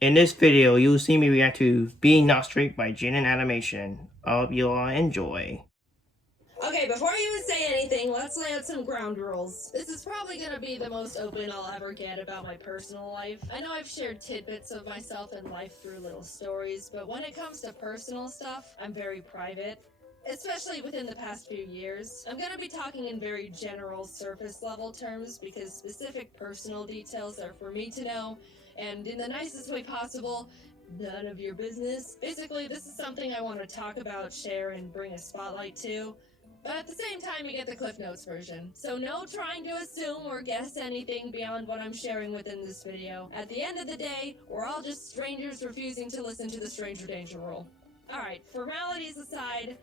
In this video, you'll see me react to Being Not Straight by Jinin Animation. I hope you all enjoy. Okay, before I even say anything, let's lay out some ground rules. This is probably gonna be the most open I'll ever get about my personal life. I know I've shared tidbits of myself and life through little stories, but when it comes to personal stuff, I'm very private. Especially within the past few years. I'm gonna be talking in very general surface level terms because specific personal details are for me to know, and in the nicest way possible, none of your business. Basically, this is something I want to talk about, share, and bring a spotlight to. But at the same time, you get the Cliff Notes version. So no trying to assume or guess anything beyond what I'm sharing within this video. At the end of the day, we're all just strangers refusing to listen to the stranger danger rule. Alright, formalities aside,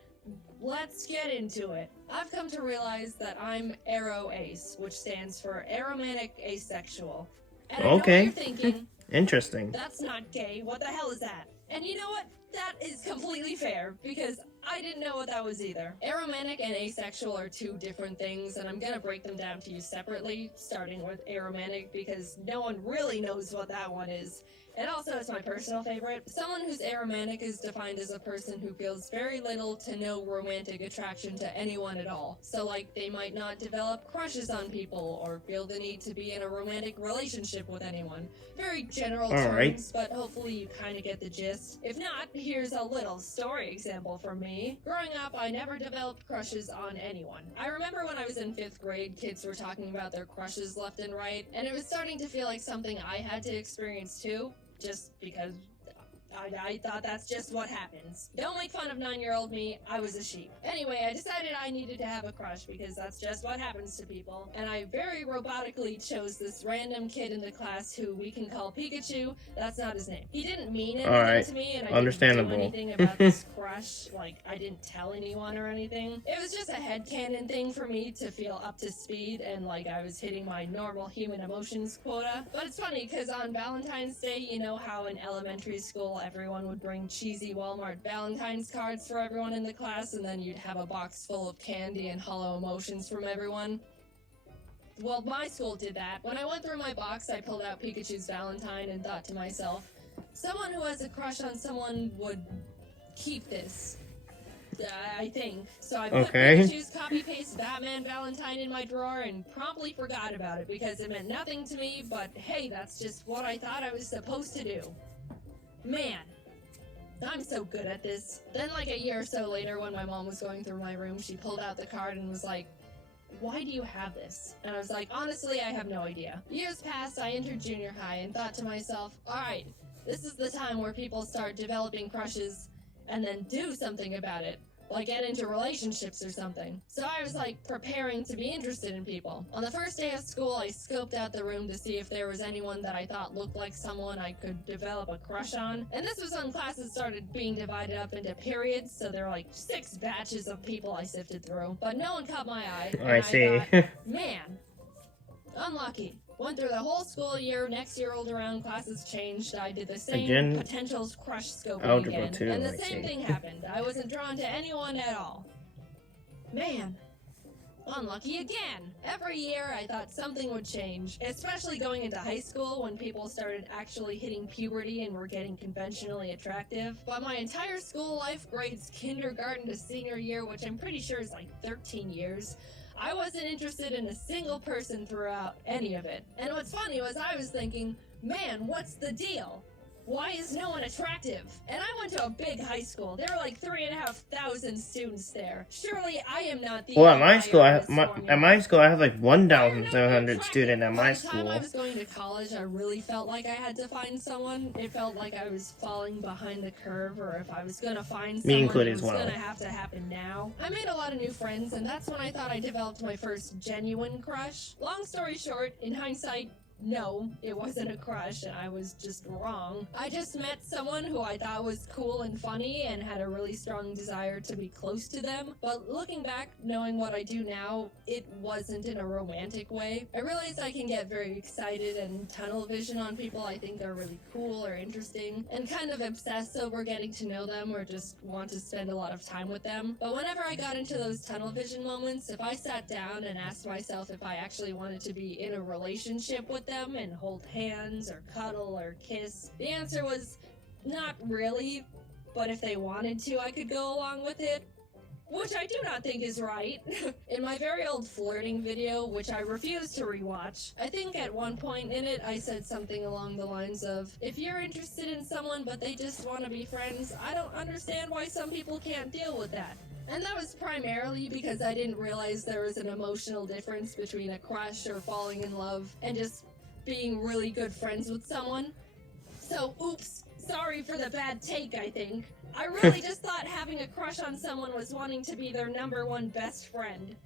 let's get into it. I've come to realize that I'm ARO-ACE, which stands for Aromantic Asexual. And I know what you're thinking. Interesting. That's not gay. What the hell is that? And you know what? That is completely fair, because I didn't know what that was either. Aromantic and asexual are two different things, and I'm gonna break them down to you separately, starting with aromantic, because no one really knows what that one is. And also, it's my personal favorite. Someone who's aromantic is defined as a person who feels very little to no romantic attraction to anyone at all. So, like, they might not develop crushes on people or feel the need to be in a romantic relationship with anyone. Very general terms, but hopefully you kind of get the gist. If not, here's a little story example from me. Growing up, I never developed crushes on anyone. I remember when I was in 5th grade, kids were talking about their crushes left and right, and it was starting to feel like something I had to experience too. Just because I thought that's just what happens. Don't make fun of 9-year-old me, I was a sheep. Anyway, I decided I needed to have a crush because that's just what happens to people. And I very robotically chose this random kid in the class who we can call Pikachu. That's not his name. He didn't mean anything to me, and I didn't do anything about this crush. Like, I didn't tell anyone or anything. It was just a headcanon thing for me to feel up to speed and like I was hitting my normal human emotions quota. But it's funny because on Valentine's Day, you know how in elementary school everyone would bring cheesy Walmart Valentine's cards for everyone in the class, and then you'd have a box full of candy and hollow emotions from everyone? Well, my school did that. When I went through my box, I pulled out Pikachu's Valentine and thought to myself, someone who has a crush on someone would keep this. I think. So I put Pikachu's copy-paste Batman Valentine in my drawer and promptly forgot about it because it meant nothing to me, but hey, that's just what I thought I was supposed to do. Man, I'm so good at this. Then like a year or so later when my mom was going through my room, she pulled out the card and was like, why do you have this? And I was like, honestly, I have no idea. Years passed, I entered junior high and thought to myself, alright, this is the time where people start developing crushes and then do something about it. Like get into relationships or something. So I was like preparing to be interested in people. On the first day of school, I scoped out the room to see if there was anyone that I thought looked like someone I could develop a crush on. And this was when classes started being divided up into periods, so there were like 6 batches of people I sifted through. But no one caught my eye. I see. Thought, man, unlucky. Went through the whole school year, next year rolled around, classes changed, I did the same potentials crush scoping again, and the same thing happened. I wasn't drawn to anyone at all. Man, unlucky again. Every year I thought something would change, especially going into high school when people started actually hitting puberty and were getting conventionally attractive. But my entire school life, grades kindergarten to senior year, which I'm pretty sure is like 13 years, I wasn't interested in a single person throughout any of it. And what's funny was I was thinking, man, what's the deal? Why is no one attractive? And I went to a big high school. There were like 3,500 students there. Surely I am not the at my school, I had like 1,700 students at my school. By the time I was going to college, I really felt like I had to find someone. It felt like I was falling behind the curve, or if I was gonna find someone, it was gonna have to happen now. I made a lot of new friends, and that's when I thought I developed my first genuine crush. Long story short, in hindsight, no, it wasn't a crush, and I was just wrong. I just met someone who I thought was cool and funny and had a really strong desire to be close to them. But looking back, knowing what I do now, it wasn't in a romantic way. I realize I can get very excited and tunnel vision on people I think are really cool or interesting, and kind of obsess over getting to know them or just want to spend a lot of time with them. But whenever I got into those tunnel vision moments, if I sat down and asked myself if I actually wanted to be in a relationship with them, them and hold hands or cuddle or kiss? The answer was not really, but if they wanted to, I could go along with it. Which I do not think is right. In my very old flirting video, which I refuse to rewatch, I think at one point in it I said something along the lines of, if you're interested in someone but they just want to be friends, I don't understand why some people can't deal with that. And that was primarily because I didn't realize there was an emotional difference between a crush or falling in love and just being really good friends with someone. So, oops, sorry for the bad take, I think. I really just thought having a crush on someone was wanting to be their number one best friend.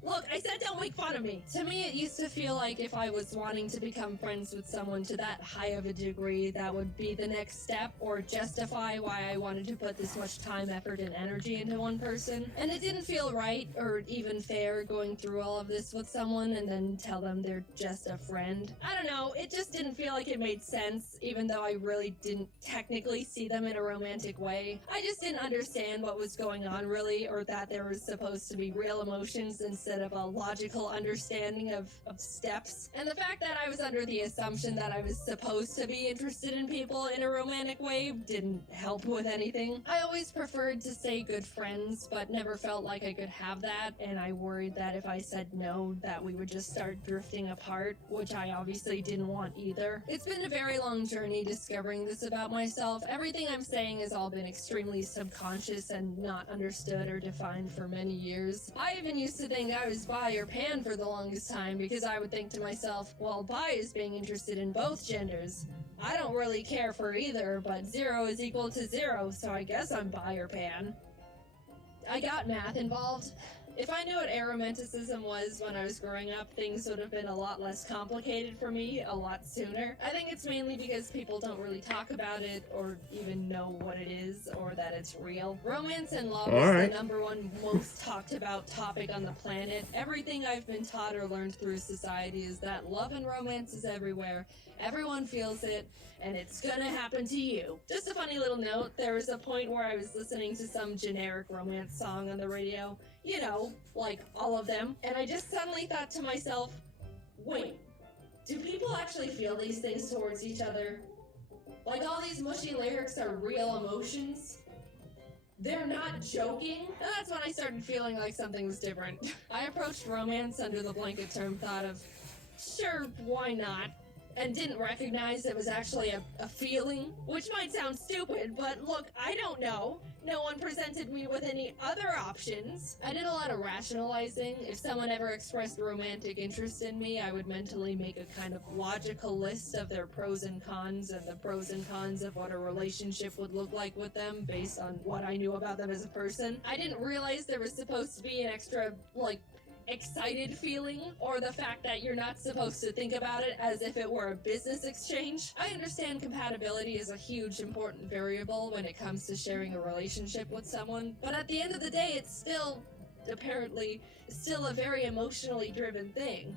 Look, I said don't make fun of me. To me, it used to feel like if I was wanting to become friends with someone to that high of a degree, that would be the next step or justify why I wanted to put this much time, effort, and energy into one person. And it didn't feel right or even fair going through all of this with someone and then tell them they're just a friend. I don't know, it just didn't feel like it made sense, even though I really didn't technically see them in a romantic way. I just didn't understand what was going on really, or that there was supposed to be real emotions instead of a logical understanding of steps. And the fact that I was under the assumption that I was supposed to be interested in people in a romantic way didn't help with anything. I always preferred to stay good friends, but never felt like I could have that, and I worried that if I said no, that we would just start drifting apart, which I obviously didn't want either. It's been a very long journey discovering this about myself. Everything I'm saying has all been extremely subconscious and not understood or defined for many years. I even used to think I was bi or pan for the longest time because I would think to myself, well, bi is being interested in both genders. I don't really care for either, but 0 is equal to 0, so I guess I'm bi or pan. I got math involved. If I knew what aromanticism was when I was growing up, things would have been a lot less complicated for me a lot sooner. I think it's mainly because people don't really talk about it or even know what it is or that it's real. Romance and love is the number one most talked about topic on the planet. Everything I've been taught or learned through society is that love and romance is everywhere. Everyone feels it, and it's gonna happen to you. Just a funny little note, there was a point where I was listening to some generic romance song on the radio, you know, like all of them, and I just suddenly thought to myself, wait, do people actually feel these things towards each other? Like all these mushy lyrics are real emotions? They're not joking? And that's when I started feeling like something was different. I approached romance under the blanket term thought of, sure, why not? And didn't recognize it was actually a feeling, which might sound stupid, but look, I don't know. No one presented me with any other options. I did a lot of rationalizing. If someone ever expressed romantic interest in me, I would mentally make a kind of logical list of their pros and cons and the pros and cons of what a relationship would look like with them based on what I knew about them as a person. I didn't realize there was supposed to be an extra, excited feeling, or the fact that you're not supposed to think about it as if it were a business exchange. I understand compatibility is a huge important variable when it comes to sharing a relationship with someone, but at the end of the day, it's still, apparently, still a very emotionally driven thing.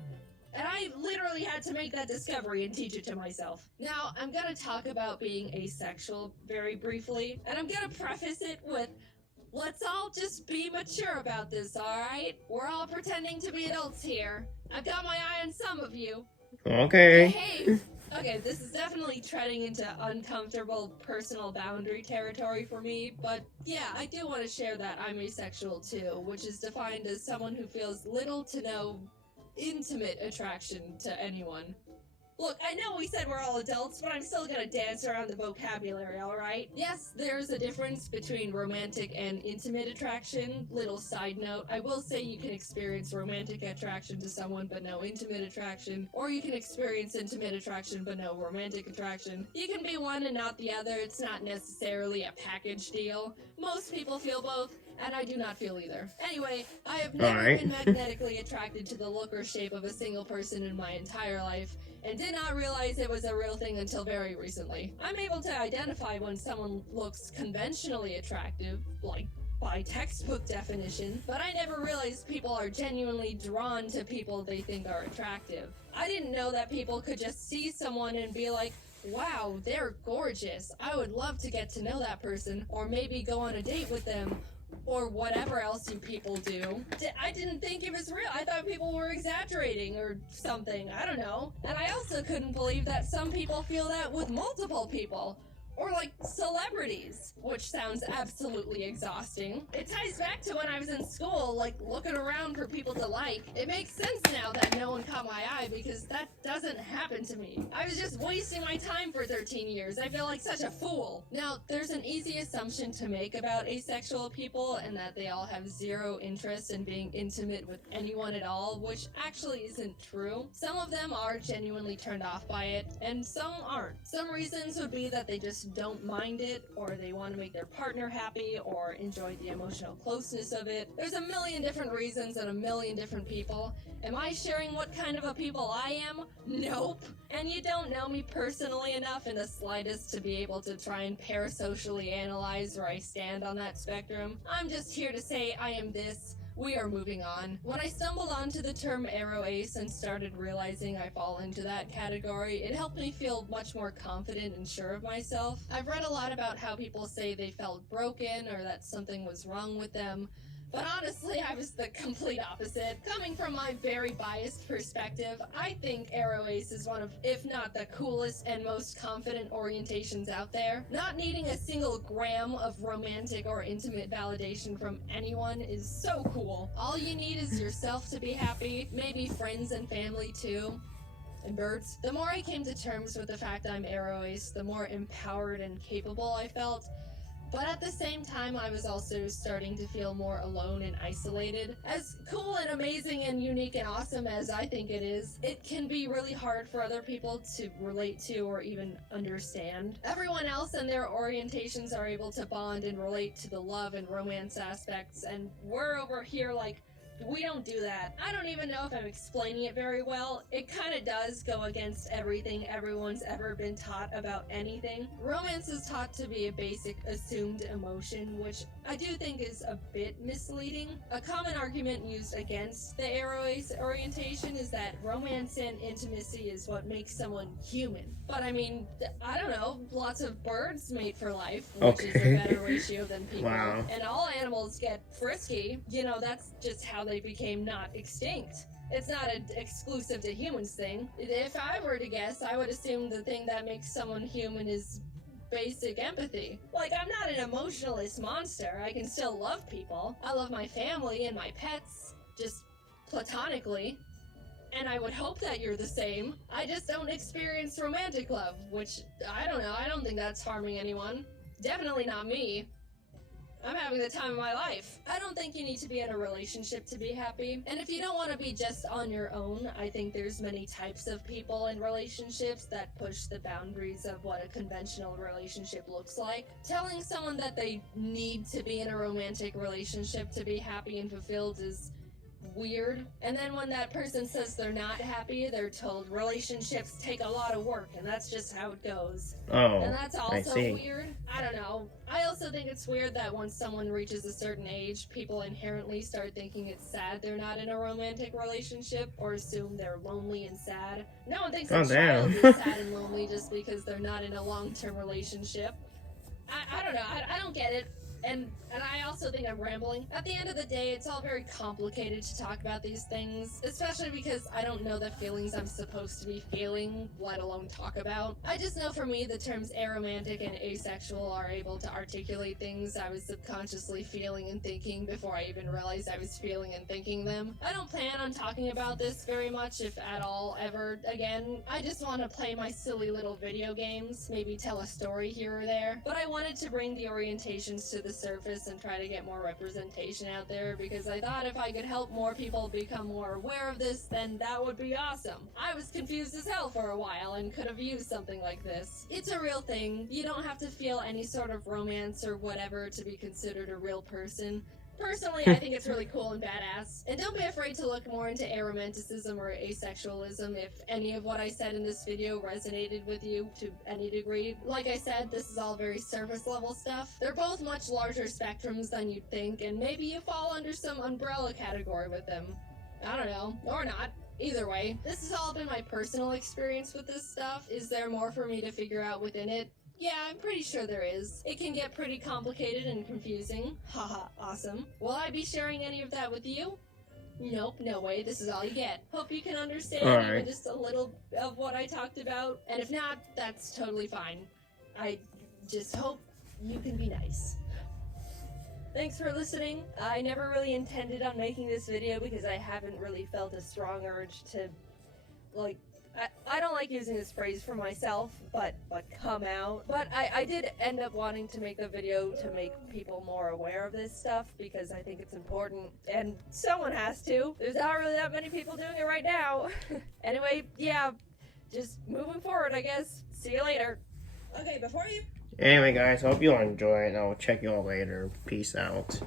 And I literally had to make that discovery and teach it to myself. Now, I'm gonna talk about being asexual very briefly, and I'm gonna preface it with, let's all just be mature about this, alright? We're all pretending to be adults here. I've got my eye on some of you. Okay. Hey! Okay, this is definitely treading into uncomfortable personal boundary territory for me, but yeah, I do want to share that I'm asexual too, which is defined as someone who feels little to no intimate attraction to anyone. Look, I know we said we're all adults, but I'm still gonna dance around the vocabulary, alright? Yes, there's a difference between romantic and intimate attraction. Little side note, I will say you can experience romantic attraction to someone but no intimate attraction, or you can experience intimate attraction but no romantic attraction. You can be one and not the other, it's not necessarily a package deal. Most people feel both, and I do not feel either. Anyway, I have never been magnetically attracted to the look or shape of a single person in my entire life, and did not realize it was a real thing until very recently. I'm able to identify when someone looks conventionally attractive, like by textbook definition, but I never realized people are genuinely drawn to people they think are attractive. I didn't know that people could just see someone and be like, wow, they're gorgeous. I would love to get to know that person, or maybe go on a date with them, or whatever else you people do. I didn't think it was real. I thought people were exaggerating or something. I don't know. And I also couldn't believe that some people feel that with multiple people. Or like celebrities, which sounds absolutely exhausting. It ties back to when I was in school, like looking around for people to like. It makes sense now that no one caught my eye because that doesn't happen to me. I was just wasting my time for 13 years. I feel like such a fool. Now, there's an easy assumption to make about asexual people and that they all have zero interest in being intimate with anyone at all, which actually isn't true. Some of them are genuinely turned off by it, and some aren't. Some reasons would be that they just don't mind it, or they want to make their partner happy, or enjoy the emotional closeness of it. There's a million different reasons and a million different people. Am I sharing what kind of a people I am? Nope. And you don't know me personally enough in the slightest to be able to try and parasocially analyze where I stand on that spectrum. I'm just here to say I am this. We are moving on. When I stumbled onto the term aroace and started realizing I fall into that category, it helped me feel much more confident and sure of myself. I've read a lot about how people say they felt broken or that something was wrong with them. But honestly, I was the complete opposite. Coming from my very biased perspective, I think aroace is one of, if not the coolest and most confident orientations out there. Not needing a single gram of romantic or intimate validation from anyone is so cool. All you need is yourself to be happy, maybe friends and family too. And birds. The more I came to terms with the fact I'm aroace, the more empowered and capable I felt. But at the same time, I was also starting to feel more alone and isolated. As cool and amazing and unique and awesome as I think it is, it can be really hard for other people to relate to or even understand. Everyone else and their orientations are able to bond and relate to the love and romance aspects, and we're over here like, we don't do that. I don't even know if I'm explaining it very well. It kind of does go against everything everyone's ever been taught about anything. Romance is taught to be a basic assumed emotion, which I do think is a bit misleading. A common argument used against the aroace orientation is that romance and intimacy is what makes someone human. But I mean, I don't know, lots of birds mate for life, which is a better ratio than people. Wow. And all animals get frisky. You know, that's just how they became not extinct. It's not an exclusive to humans thing. If I were to guess, I would assume the thing that makes someone human is basic empathy. Like, I'm not an emotionless monster. I can still love people. I love my family and my pets, just platonically. And I would hope that you're the same. I just don't experience romantic love, which, I don't know, I don't think that's harming anyone. Definitely not me. I'm having the time of my life. I don't think you need to be in a relationship to be happy. And if you don't want to be just on your own, I think there's many types of people in relationships that push the boundaries of what a conventional relationship looks like. Telling someone that they need to be in a romantic relationship to be happy and fulfilled is weird. And then when that person says they're not happy, they're told relationships take a lot of work and that's just how it goes. Oh, And that's I also see. weird. I don't know. I also think it's weird that once someone reaches a certain age, people inherently start thinking it's sad they're not in a romantic relationship or assume they're lonely and sad. No one thinks Oh, a child damn. is sad and lonely just because they're not in a long-term relationship. I don't know. I don't get it. And I also think I'm rambling. At the end of the day, it's all very complicated to talk about these things, especially because I don't know the feelings I'm supposed to be feeling, let alone talk about. I just know for me, the terms aromantic and asexual are able to articulate things I was subconsciously feeling and thinking before I even realized I was feeling and thinking them. I don't plan on talking about this very much, if at all, ever again. I just want to play my silly little video games, maybe tell a story here or there. But I wanted to bring the orientations to the surface and try to get more representation out there because I thought if I could help more people become more aware of this, then that would be awesome. I was confused as hell for a while and could have used something like this. It's a real thing. You don't have to feel any sort of romance or whatever to be considered a real person. Personally, I think it's really cool and badass. And don't be afraid to look more into aromanticism or asexualism if any of what I said in this video resonated with you to any degree. Like I said, this is all very surface level stuff. They're both much larger spectrums than you'd think, and maybe you fall under some umbrella category with them. I don't know, or not. Either way, this has all been my personal experience with this stuff. Is there more for me to figure out within it? Yeah, I'm pretty sure there is. It can get pretty complicated and confusing. Haha, awesome. Will I be sharing any of that with you? Nope, no way. This is all you get. Hope you can understand Alright. even just a little of what I talked about. And if not, that's totally fine. I just hope you can be nice. Thanks for listening. I never really intended on making this video because I haven't really felt a strong urge to, like, I don't like using this phrase for myself, but come out. But I did end up wanting to make the video to make people more aware of this stuff because I think it's important, and someone has to. There's not really that many people doing it right now. Anyway, yeah, just moving forward, I guess. See you later. Okay, before you... Anyway, guys, hope you enjoy it. I'll check you all later. Peace out.